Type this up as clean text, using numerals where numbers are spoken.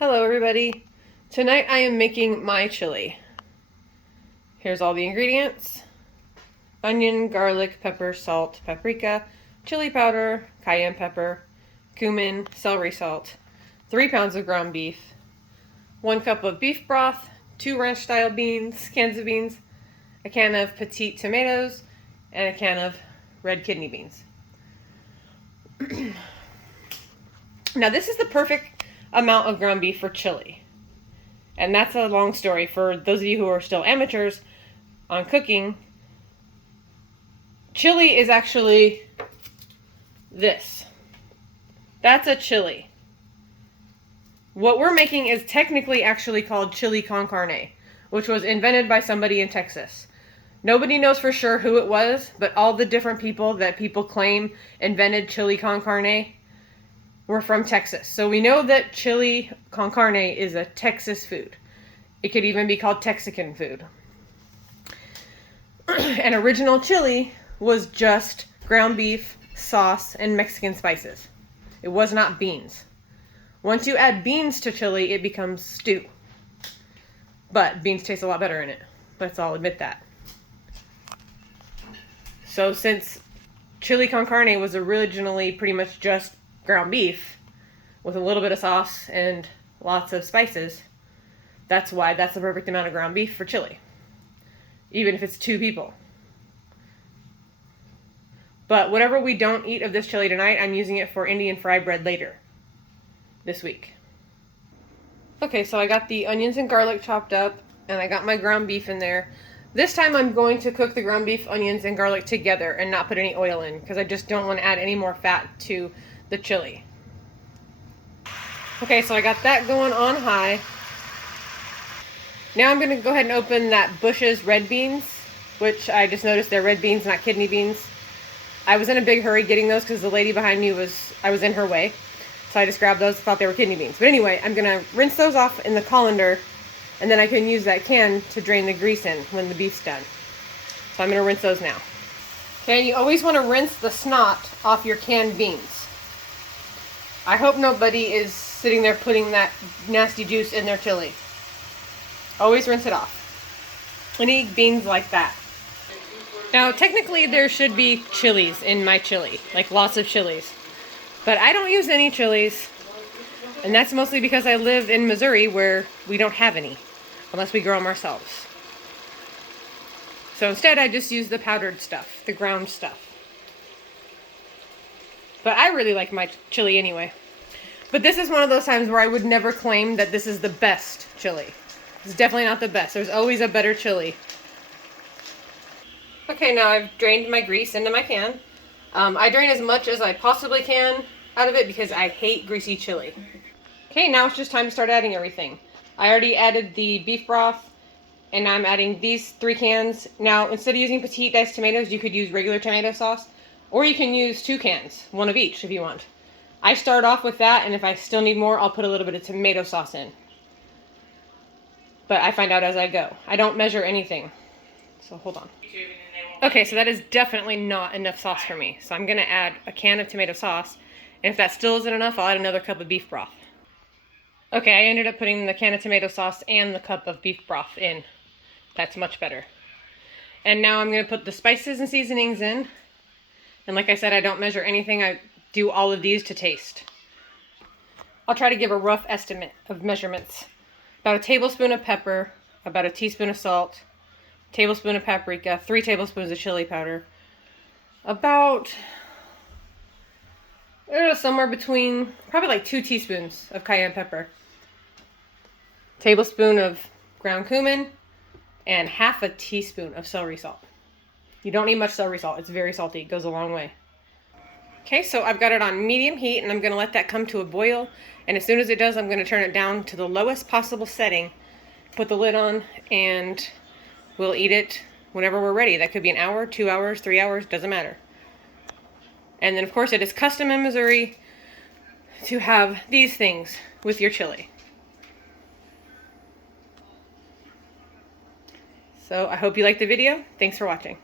Hello everybody. Tonight I am making my chili. Here's all the ingredients. Onion, garlic, pepper, salt, paprika, chili powder, cayenne pepper, cumin, celery salt, 3 pounds of ground beef, 1 cup of beef broth, 2 ranch style cans of beans, a can of petite tomatoes, and a can of red kidney beans. Now this is the perfect amount of ground beef for chili. And that's a long story. For those of you who are still amateurs on cooking, chili is actually this. That's a chili. What we're making is technically actually called chili con carne, which was invented by somebody in Texas. Nobody knows for sure who it was, but all the different people that people claim invented chili con carne were from Texas. So we know that chili con carne is a Texas food. It could even be called Texican food. An original chili was just ground beef, sauce, and Mexican spices. It was not beans. Once you add beans to chili, it becomes stew. But beans taste a lot better in it. Let's all admit that. So since chili con carne was originally pretty much just ground beef with a little bit of sauce and lots of spices, that's why that's the perfect amount of ground beef for chili, even if it's 2 people. But whatever we don't eat of this chili tonight, I'm using it for Indian fry bread later this week. Okay, so I got the onions and garlic chopped up, and I got my ground beef in there. This time I'm going to cook the ground beef, onions, and garlic together and not put any oil in, because I just don't want to add any more fat to the chili. Okay, so I got that going on high. Now I'm going to go ahead and open that Bush's red beans, which I just noticed they're red beans, not kidney beans. I was in a big hurry getting those because the lady behind me I was in her way. So I just grabbed those, thought they were kidney beans. But anyway, I'm going to rinse those off in the colander, and then I can use that can to drain the grease in when the beef's done. So I'm going to rinse those now. Okay, you always want to rinse the snot off your canned beans. I hope nobody is sitting there putting that nasty juice in their chili. Always rinse it off. Any beans like that. Now, technically there should be chilies in my chili, like lots of chilies. But I don't use any chilies, and that's mostly because I live in Missouri where we don't have any, unless we grow them ourselves. So instead I just use the powdered stuff, the ground stuff. But I really like my chili anyway. But this is one of those times where I would never claim that this is the best chili. It's definitely not the best. There's always a better chili. Okay, now I've drained my grease into my can. I drain as much as I possibly can out of it because I hate greasy chili. Okay, now it's just time to start adding everything. I already added the beef broth, and now I'm adding these 3 cans. Now, instead of using petite diced tomatoes, you could use regular tomato sauce, or you can use 2 cans, 1 of each if you want. I start off with that, and if I still need more, I'll put a little bit of tomato sauce in. But I find out as I go. I don't measure anything. So hold on. Okay, so that is definitely not enough sauce for me. So I'm going to add a can of tomato sauce. And if that still isn't enough, I'll add another cup of beef broth. Okay, I ended up putting the can of tomato sauce and the cup of beef broth in. That's much better. And now I'm going to put the spices and seasonings in. And like I said, I don't measure anything. I do all of these to taste. I'll try to give a rough estimate of measurements. About a tablespoon of pepper, about a teaspoon of salt, tablespoon of paprika, 3 tablespoons of chili powder, about somewhere between, probably like 2 teaspoons of cayenne pepper, tablespoon of ground cumin, and half a teaspoon of celery salt. You don't need much celery salt. It's very salty. It goes a long way. Okay, so I've got it on medium heat, and I'm going to let that come to a boil. And as soon as it does, I'm going to turn it down to the lowest possible setting, put the lid on, and we'll eat it whenever we're ready. That could be an hour, 2 hours, 3 hours, doesn't matter. And then, of course, it is custom in Missouri to have these things with your chili. So I hope you liked the video. Thanks for watching.